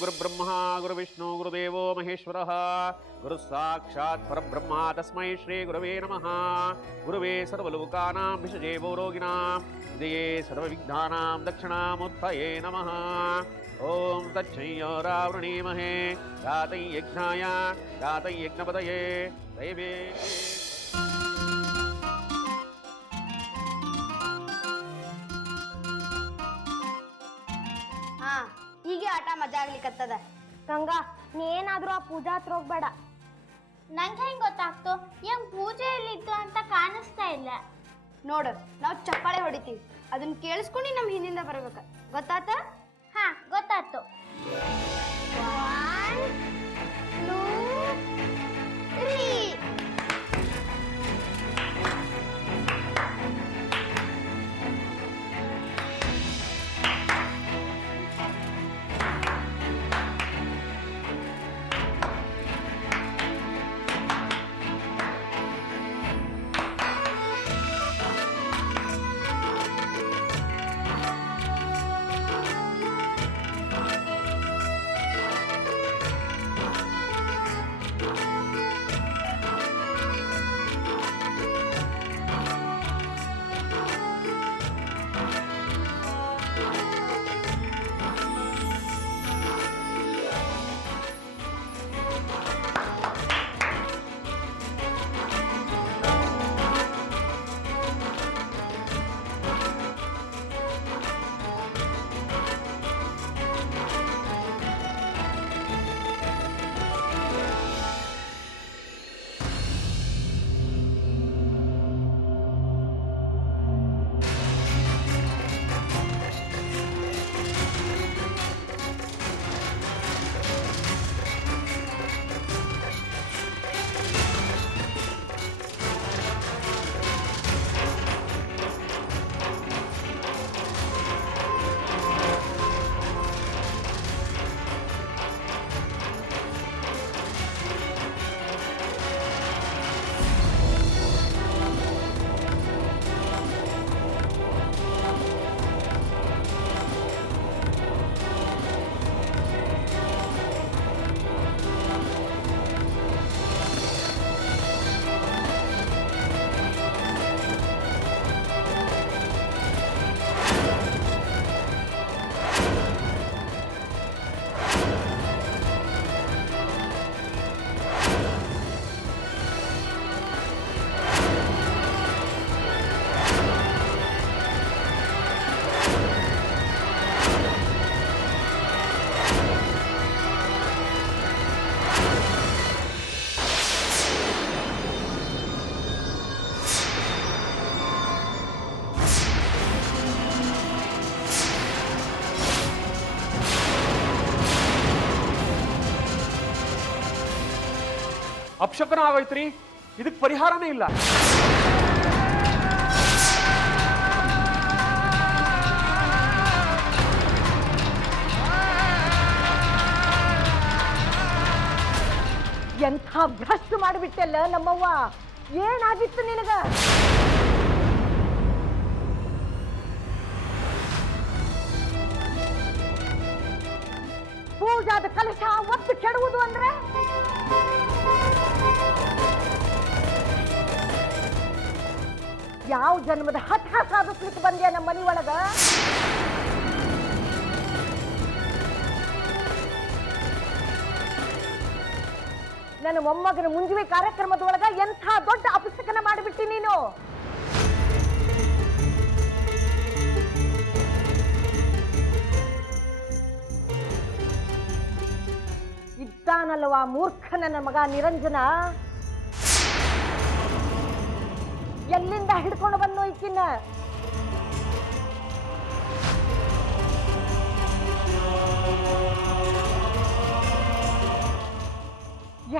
गुरुब्रह्मा गुरुविष्णु गुरुदेवो महेश्वरः गुरुः साक्षात् परब्रह्म तस्मै श्री गुरवे नमः। गुरुवे सर्वलोकानां भिषजे भवरोगिणां हृदये सर्वविघ्नानां दक्षिणामुत्थये नमः। ओम तच्छय्योरावृणीमहे यातै यज्ञाय यातै यज्ञपतये दैवे। ಹಾ ಹೀಗೆ ಆಟ ಮಜಾ ಆಗ್ಲಿಕ್ಕತ್ತದ. ಗಂಗಾ ನೀ ಏನಾದ್ರೂ ಆ ಪೂಜಾ ಹತ್ರ ಹೋಗ್ಬೇಡ. ನಂಗೆ ಹೆಂಗ್ ಗೊತ್ತಾಗ್ತು ಏನ್ ಪೂಜೆ ಎಲ್ಲಿತ್ತು ಅಂತ ಕಾಣಿಸ್ತಾ ಇಲ್ಲ. ನೋಡು ನಾವು ಚಪ್ಪಾಳೆ ಹೊಡಿತೀವಿ, ಅದನ್ನ ಕೇಳಿಸ್ಕೊಂಡು ನಮ್ಮ ಹಿಂದಿಂದ ಬರ್ಬೇಕ. ಗೊತ್ತಾತ? ಹಾ ಗೊತ್ತಾಯ್ತು. 1 2 3 ಅಪಶಕನ ಆಗೈತ್ರಿ, ಇದಕ್ಕೆ ಪರಿಹಾರನೇ ಇಲ್ಲ. ಎಂಥ ಭ್ರಷ್ಟ ಮಾಡಿಬಿಟ್ಟೆಲ್ಲ ನಮ್ಮವ್ವ. ಏನಾಗಿತ್ತು ನಿನಗ? ಪೂಜಾದ ಕಲಶ ಒತ್ತು ಕೆಡುವುದು ಅಂದ್ರೆ ಯಾವ ಜನ್ಮದ ಹಠ ಸಾಧಿಸ್ಲಿಕ್ಕೆ ಬಂದ್ಯಾ ನಮ್ಮ ಮನಿ ಒಳಗ? ನನ್ನ ಮೊಮ್ಮಗನ ಮುಂಜುವೆ ಕಾರ್ಯಕ್ರಮದೊಳಗ ಎಂಥ ದೊಡ್ಡ ಅಪಶಕನ ಮಾಡಿಬಿಟ್ಟಿ ನೀನು. ಇದ್ದಾನಲ್ವಾ ಮೂರ್ಖ ನನ್ನ ಮಗ ನಿರಂಜನ, ಎಲ್ಲಿಂದ ಹಿಡ್ಕೊಂಡು ಬಂದು ಈಕಿನ್ನ?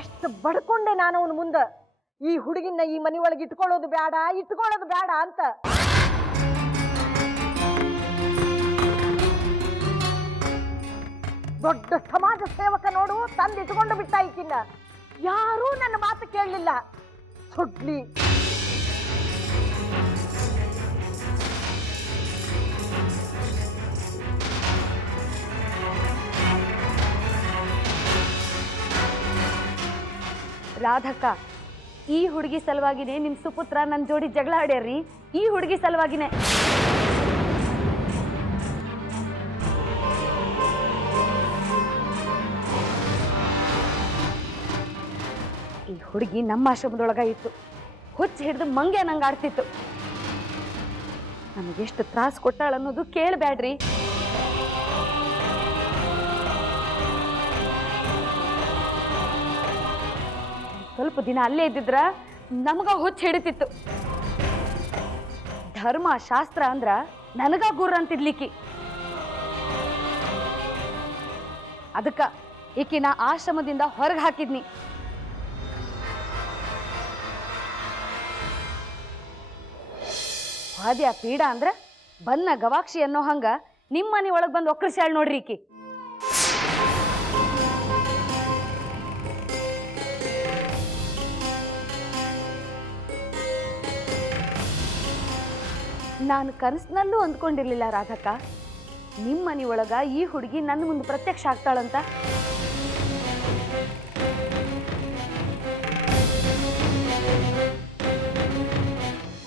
ಎಷ್ಟು ಬಡ್ಕೊಂಡೆ ನಾನು ಅವನ ಮುಂದ, ಈ ಹುಡುಗಿನ ಈ ಮನೆ ಒಳಗೆ ಇಟ್ಕೊಳ್ಳೋದು ಬೇಡ ಅಂತ. ದೊಡ್ಡ ಸಮಾಜ ಸೇವಕ ನೋಡು, ತಂದು ಇಟ್ಕೊಂಡು ಬಿಟ್ಟ ಈಕಿನ್ನ. ಯಾರೂ ನನ್ನ ಮಾತು ಕೇಳಲಿಲ್ಲ. ಸುಡ್ಲಿ ರಾಧಕ್ಕ, ಈ ಹುಡುಗಿ ಸಲುವಾಗಿನೇ ನಿಮ್ಮ ಸುಪುತ್ರ ನನ್ನ ಜೋಡಿ ಜಗಳ ಆಡ್ಯಾರ್ರಿ. ಈ ಹುಡುಗಿ ಸಲುವಾಗಿನೇ. ಈ ಹುಡುಗಿ ನಮ್ಮ ಆಶ್ರಮದೊಳಗ ಇತ್ತು. ಹುಚ್ಚು ಹಿಡಿದು ಮಂಗೆ ನಂಗೆ ಆಡ್ತಿತ್ತು. ನಮಗೆಷ್ಟು ತ್ರಾಸ ಕೊಟ್ಟಾಳ ಅನ್ನೋದು ಕೇಳಬೇಡ್ರಿ. ಸ್ವಲ್ಪ ದಿನ ಅಲ್ಲೇ ಇದ್ದಿದ್ರ ನಮಗ ಹುಚ್ಚು ಹಿಡಿತಿತ್ತು. ಧರ್ಮ ಶಾಸ್ತ್ರ ಅಂದ್ರ ನನಗ ಗುರ್ರ ಅಂತಿದ್ಲಿಕ್ಕಿ. ಅದಕ್ಕ ಈಕಿನ ಆಶ್ರಮದಿಂದ ಹೊರಗೆ ಹಾಕಿದ್ನಿ. ವಾದ್ಯ ಪೀಡ ಅಂದ್ರ ಬನ್ನ ಗವಾಕ್ಷಿ ಅನ್ನೋ ಹಂಗ ನಿಮ್ಮ ಮನೆ ಒಳಗೆ ಬಂದು ಒಕ್ಕರ್ಸ್ಯಾಳ ನೋಡ್ರಿ ಈಕಿ. ನಾನು ಕನಸಿನಲ್ಲೂ ಅಂದ್ಕೊಂಡಿರ್ಲಿಲ್ಲ ರಾಧಕ್ಕ, ನಿಮ್ಮ ಮನೆ ಒಳಗ ಈ ಹುಡುಗಿ ನನ್ನ ಮುಂದೆ ಪ್ರತ್ಯಕ್ಷ ಆಗ್ತಾಳಂತ.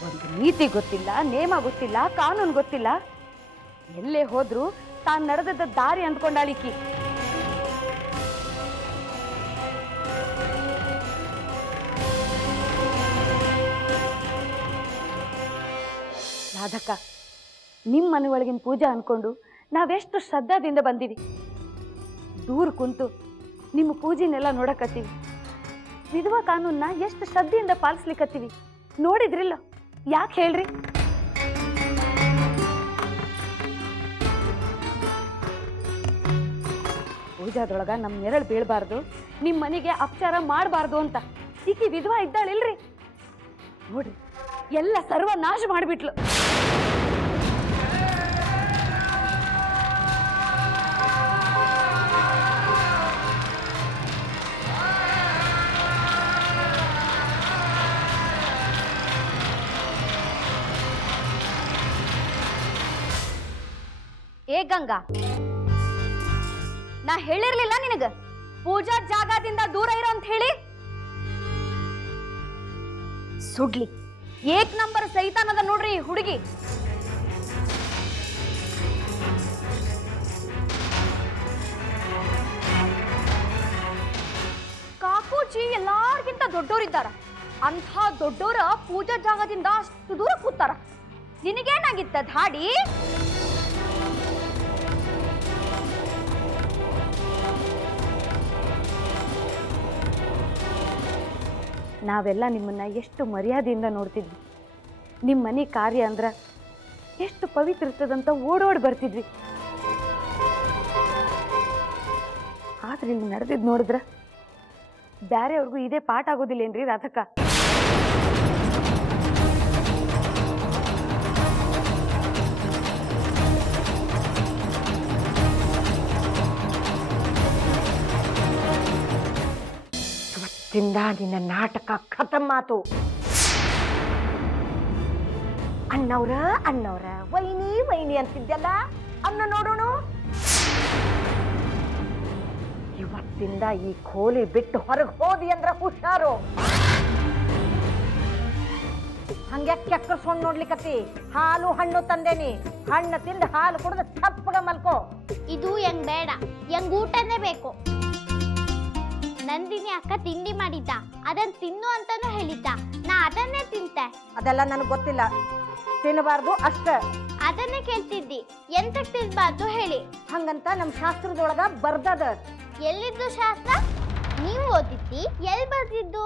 ಒಂದು ನೀತಿ ಗೊತ್ತಿಲ್ಲ, ನೇಮ ಗೊತ್ತಿಲ್ಲ, ಕಾನೂನು ಗೊತ್ತಿಲ್ಲ. ಎಲ್ಲೇ ಹೋದ್ರು ತಾನು ನಡೆದದ ದಾರಿ ಅಂದ್ಕೊಂಡಾಳಿಕಿ. ರಾಧಕ್ಕ, ನಿಮ್ಮ ಮನೆ ಒಳಗಿನ ಪೂಜಾ ಅನ್ಕೊಂಡು ನಾವೆಷ್ಟು ಶ್ರದ್ಧಾದಿಂದ ಬಂದೀವಿ. ದೂರ ಕುಂತು ನಿಮ್ಮ ಪೂಜೆನೆಲ್ಲ ನೋಡಕತ್ತೀವಿ. ವಿಧವಾ ಕಾನೂನ್ನ ಎಷ್ಟು ಶ್ರದ್ಧೆಯಿಂದ ಪಾಲಿಸ್ಲಿಕ್ಕತ್ತೀವಿ. ನೋಡಿದ್ರಿಲ್ಲ? ಯಾಕೆ ಹೇಳ್ರಿ? ಪೂಜಾದೊಳಗ ನಮ್ಮ ನೆರಳು ಬೀಳಬಾರ್ದು, ನಿಮ್ಮ ಮನೆಗೆ ಅಪಚಾರ ಮಾಡಬಾರ್ದು ಅಂತ ಈಕಿ ವಿಧವಾ ಇದ್ದಾಳಿಲ್ರಿ. ನೋಡ್ರಿ, ಎಲ್ಲ ಸರ್ವನಾಶ ಮಾಡಿಬಿಟ್ಲು. ಏ ಗಂಗಾ, ನಾ ಹೇಳಿರ್ಲಿಲ್ಲ ನಿನಗ ಪೂಜಾ ಜಾಗದಿಂದ ದೂರ ಇರೋ ಅಂತ ಹೇಳಿ? ಸುಡ್ಲಿ, ಏಕ್ ನಂಬರ್ ಸೈತಾನದ ನೋಡ್ರಿ ಈ ಹುಡುಗಿ. ಕಾಕೂಜಿ ಎಲ್ಲಾರ್ಗಿಂತ ದೊಡ್ಡೋರಿದ್ದಾರ. ಅಂಥ ದೊಡ್ಡೋರ ಪೂಜಾ ಜಾಗದಿಂದ ಅಷ್ಟು ದೂರ ಕೂತಾರ. ನಿನಗೇನಾಗಿತ್ತ ಧಾಡಿ? ನಾವೆಲ್ಲ ನಿಮ್ಮನ್ನ ಎಷ್ಟು ಮರ್ಯಾದೆಯಿಂದ ನೋಡ್ತಿದ್ವಿ. ನಿಮ್ಮ ಮನೆ ಕಾರ್ಯ ಅಂದ್ರ ಎಷ್ಟು ಪವಿತ್ರ ಇರ್ತದಂತ ಓಡೋಡಿ ಬರ್ತಿದ್ವಿ. ಆದ್ರೆ ಇಲ್ಲಿ ನಡೆದಿದ್ದು ನೋಡಿದ್ರ ಬ್ಯಾರೆಯವ್ರಿಗೂ ಇದೇ ಪಾಠ ಆಗೋದಿಲ್ಲೇನ್ರಿ ರಾಧಕ್ಕ? ಇವತ್ತಿಂದ ನಿನ್ನ ನಾಟಕ ಖತಮ್ ಆತು. ಅಣ್ಣವ್ರ ವೈನಿ ವೈನಿ ಅಂತಿದ್ದೆಲ್ಲ ಅನ್ನ ನೋಡೋಣ. ಇವತ್ತಿಂದ ಈ ಕೋಲಿ ಬಿಟ್ಟು ಹೊರಗೆ ಹೋದಿ ಅಂದ್ರ ಹುಷಾರು. ಹಂಗೆ ಕೆಕ್ಕರ್ಸ್ಕೊಂಡ್ ನೋಡ್ಲಿಕ್ಕತ್ತಿ. ಹಾಲು ಹಣ್ಣು ತಂದೇನಿ, ಹಣ್ಣು ತಿಂದು ಹಾಲು ಕುಡಿದು ತಪ್ಪಗ ಮಲ್ಕೋ. ಇದು ಹೆಂಗ್ ಬೇಡ, ಹೆಂಗ್ ಊಟನೇ ಬೇಕು. ನಂದಿನಿ ಅಕ್ಕ ತಿಂಡಿ ಮಾಡಿದ್ದ, ಅದನ್ನ ತಿನ್ನು ಅಂತಾನು ಹೇಳಿದ್ದ. ನಾ ಅದನ್ನೇ ತಿಂತೆ. ಅದೆಲ್ಲ ನನಗೆ ಗೊತ್ತಿಲ್ಲ, ತಿನ್ನಬಾರ್ದು ಅಷ್ಟ. ಅದನ್ನೇ ಕೇಳ್ತಿದ್ದಿ, ಎಂತಕ್ ತಿನ್ಬಾರ್ದು ಹೇಳಿ. ಹಂಗಂತ ನಮ್ ಶಾಸ್ತ್ರದೊಳಗ ಬರ್ದದ. ಎಲ್ಲಿದ್ದು ಶಾಸ್ತ್ರ? ನೀವು ಓದಿದ್ದಿ? ಎಲ್ಲಿ ಬರ್ದಿದ್ದು?